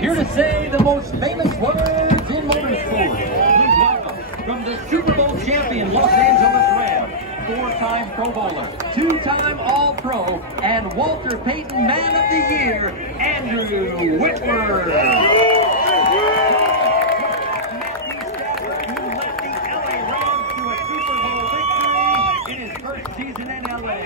Here to say the most famous words in motorsport. Please welcome, from the Super Bowl champion Los Angeles Rams, four-time Pro Bowler, two-time All-Pro, and Walter Payton Man of the Year, Andrew Whitworth. Who led the LA Rams to a Super Bowl victory in his first season in LA.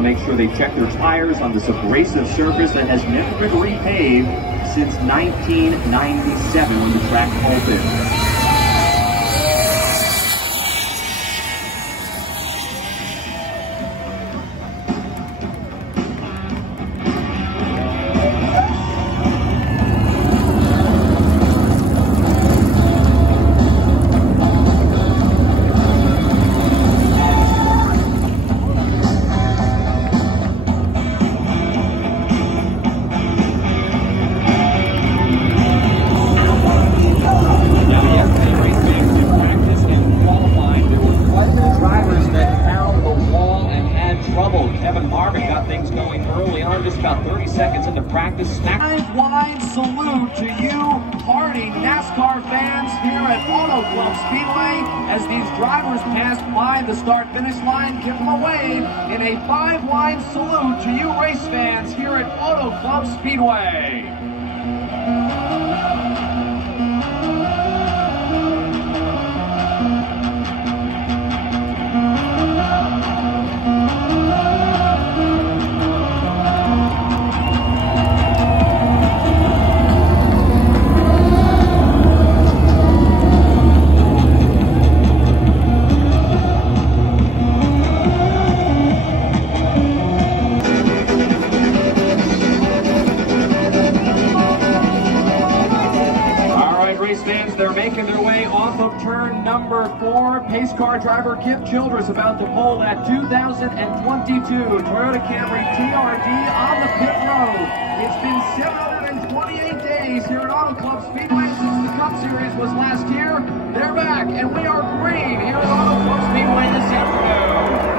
Make sure they check their tires on this abrasive surface that has never been repaved since 1997 when the track opened. About 30 seconds into practice. Five-line salute to you, hardy NASCAR fans here at Auto Club Speedway. As these drivers pass by the start-finish line, give them a wave in a five-line salute to you race fans here at Auto Club Speedway. They're making their way off of turn number 4. Pace car driver Kim Childress about to pull that 2022 Toyota Camry TRD on the pit road. It's been 728 days here at Auto Club Speedway since the Cup Series was last year. They're back, and we are green here at Auto Club Speedway this afternoon.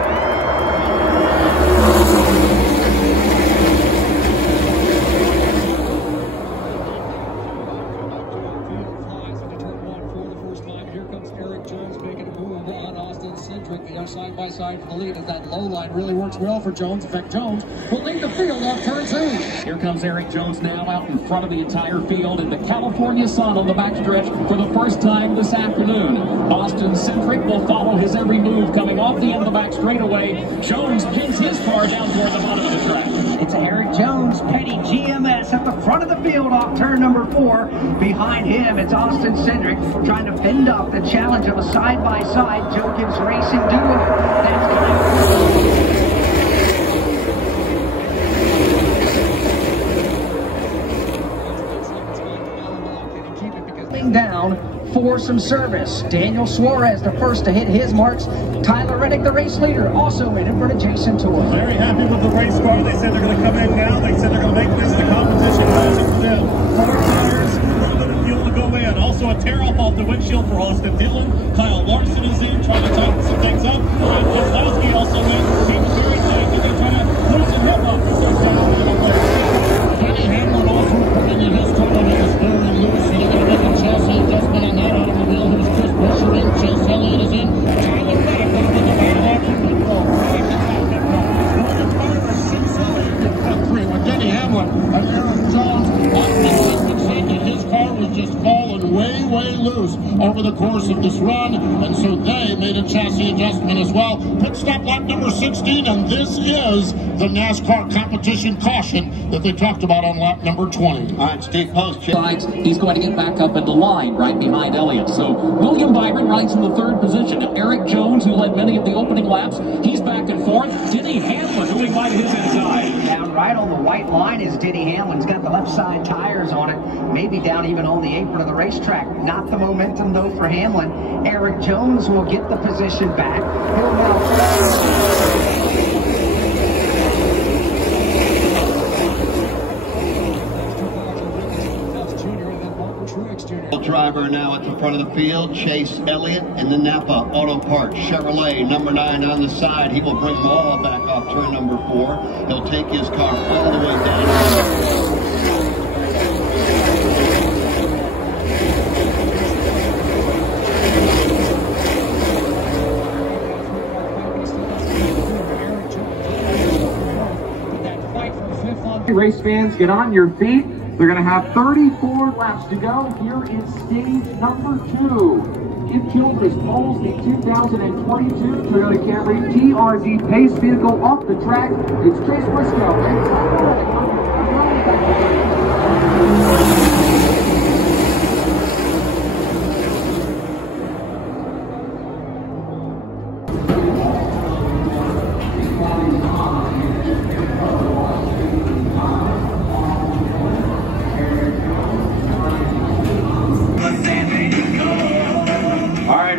back the side by side for the lead as that low line really works well for Jones. In fact, Jones will lead the field off turn 2. Here comes Eric Jones now out in front of the entire field in the California sun on the backstretch for the first time this afternoon. Austin Centric will follow his every move coming off the end of the back straightaway. Jones pins his car down toward the bottom of the track. It's Eric Jones, Petty GMS at the front of the field off turn number 4. Behind him, it's Austin Cindric trying to fend off the challenge of a side-by-side. Joe Gibbs Racing doing it. That's down for some service. Daniel Suarez, the first to hit his marks. Tyler Reddick, the race leader, also in front of Jason Tour. Very happy with the race car. They said they're going to come in now. They said they're going to make this the competition project for them. 4 tires, a little bit of fuel to go in. Also a tear-off off the windshield for Austin Dillon. Kyle Larson is in, trying to tighten some things up. And Keselowski also in. He was very tight. They're trying to loosen him up. Kenny Hamlin also putting in his car and he was very loose. He's going to make a chassis adjustment on that automobile. Here's Chris Buescher in. Chase Elliott is in. Tyler Reddick with the man after control. With Denny Hamlin and Eric Jones, Austin said that his car was just falling way loose over the course of this run, and so they made a chassis adjustment as well. Pit stop lap number 16, and this is the NASCAR competition caution that they talked about on lap number 20. All right, Steve Post. He's going to get back up in the line right behind Elliott. So William Byron rides in the 3rd position. Eric Jones, who led many of the opening laps, he's back and forth. Denny Hamlin moving by his inside. Down right on the white line is Denny Hamlin. He's got the left side tires on it, maybe down even on the apron of the racetrack. Not the momentum though for Hamlin. Eric Jones will get the position back. He'll now driver now at the front of the field, Chase Elliott in the Napa Auto Parts Chevrolet number 9 on the side. He will bring them all back off turn number 4. He'll take his car all the way down. Race fans, get on your feet. They're going to have 34 laps to go here in stage number 2. Kim Childress pulls the 2022 Toyota Camry TRD Pace vehicle off the track. It's Chase Briscoe.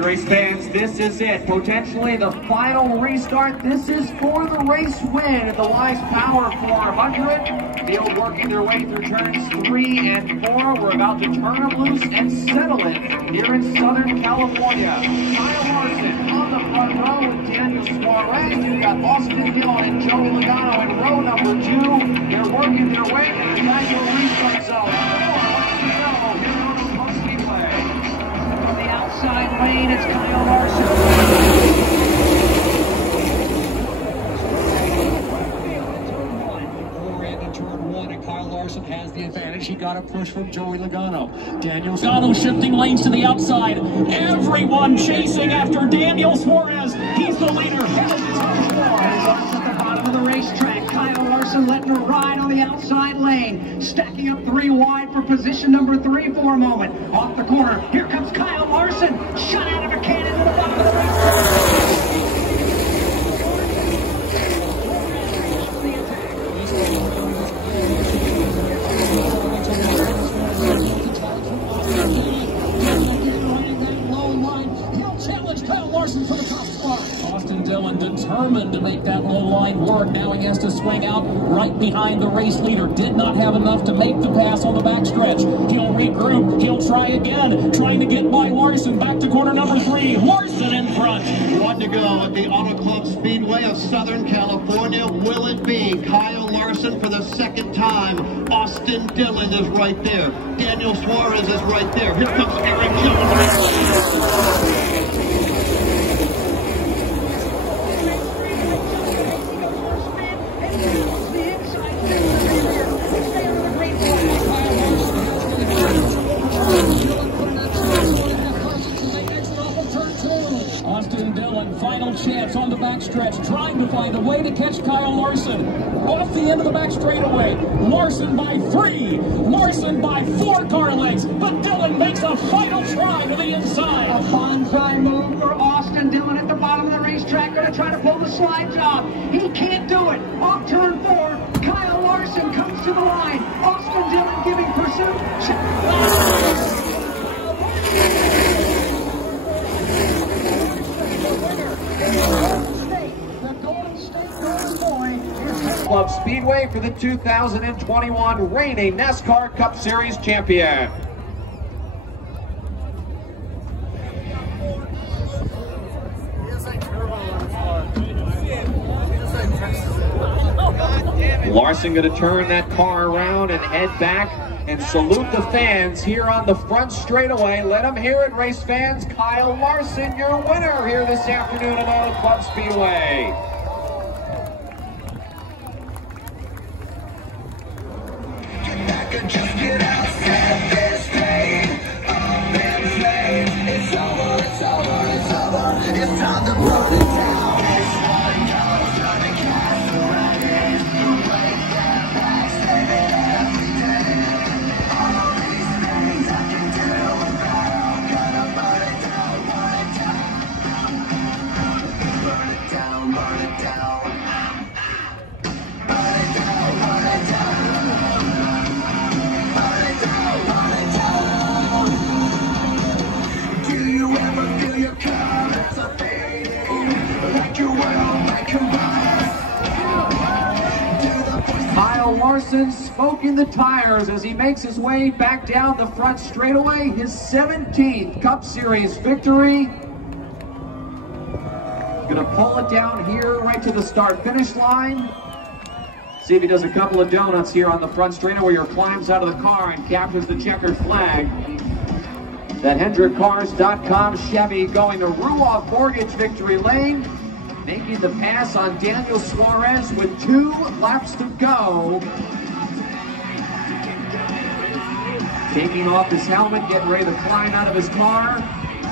Race fans, this is it. Potentially the final restart. This is for the race win at the Wise Power 400. Field working their way through turns 3 and 4. We're about to turn them loose and settle it here in Southern California. Kyle Larson on the front row with Daniel Suarez. You've got Austin Dillon and Joey Logano in row number 2. They're working their way to the gradual restart zone. Here on the Post Speedway. From the outside lane, it's Kyle Larson. Has the advantage. He got a push from Joey Logano. Daniel Logano shifting lanes to the outside. Everyone chasing after Daniel Suarez. He's the leader. At the bottom of the racetrack, Kyle Larson letting her ride on the outside lane, stacking up 3 wide for position number 3 for a moment. Off the corner, here comes Kyle Larson, shot out of a cannon to the bottom of the racetrack. Austin Dillon determined to make that low line work. Now he has to swing out right behind the race leader. Did not have enough to make the pass on the backstretch. He'll regroup. He'll try again. Trying to get by Larson. Back to corner number 3. Larson in front. 1 to go at the Auto Club Speedway of Southern California. Will it be Kyle Larson for the 2nd time? Austin Dillon is right there. Daniel Suarez is right there. Here comes Eric Jones. Austin Dillon, final chance on the backstretch, trying to find a way to catch Kyle Larson. Off the end of the back straightaway, Larson by 3, Larson by 4 car lengths, but Dillon makes a final try to the inside. A fun try move for Austin Dillon at the bottom of the racetrack, going to try to pull the slide job. He can't do it. Off turn 4, Kyle Larson comes to the line. Austin Dillon giving pursuit. Club Speedway for the 2021 reigning NASCAR Cup Series champion. Larson going to turn that car around and head back and salute the fans here on the front straightaway. Let them hear it, race fans. Kyle Larson, your winner here this afternoon at Auto Club Speedway. Just get out, set this pain. I'm enslaved. It's over, it's over, it's over. It's time to burn it down. It's like yellow, trying to cast the rain. The way that backs, living every day. All of these things I can do without. I'm gonna burn it down, burn it down. Burn it down, burn it down. Burn it down, burn it down. Kyle Larson smoking the tires as he makes his way back down the front straightaway. His 17th Cup Series victory. Gonna pull it down here right to the start-finish line. See if he does a couple of donuts here on the front straightaway or climbs out of the car and captures the checkered flag. That HendrickCars.com Chevy going to Ruoff Mortgage victory lane, making the pass on Daniel Suarez with 2 laps to go. Taking off his helmet, getting ready to climb out of his car.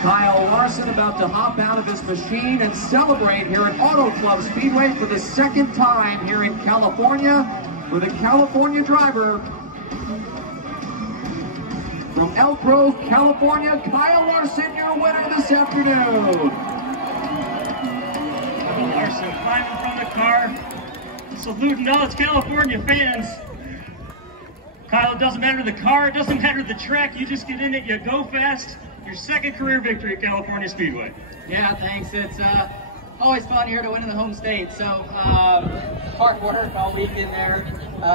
Kyle Larson about to hop out of his machine and celebrate here at Auto Club Speedway for the 2nd time here in California with a California driver. From Elk Grove, California, Kyle Larson, your winner this afternoon. Kyle Larson climbing from the car, saluting all his California fans. Kyle, it doesn't matter the car, it doesn't matter the track, you just get in it, you go fast. Your 2nd career victory at California Speedway. Yeah, thanks. It's always fun here to win in the home state. So hard work all week in there.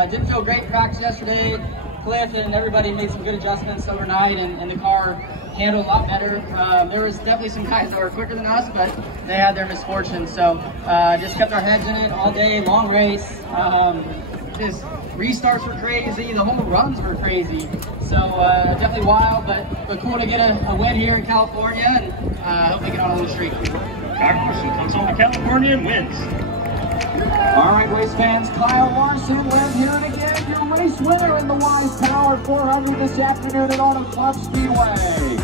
Didn't feel great in practice yesterday. Cliff and everybody made some good adjustments overnight, and the car handled a lot better. There was definitely some guys that were quicker than us, but they had their misfortune. So just kept our heads in it all day, long race. Just restarts were crazy, the whole runs were crazy. So definitely wild, but cool to get a win here in California, and hopefully get on a little streak. Kyle Larson comes home to California and wins. All right, race fans, Kyle Larson, we're here again, your race winner in the Wise Power 400 this afternoon at Auto Club Speedway.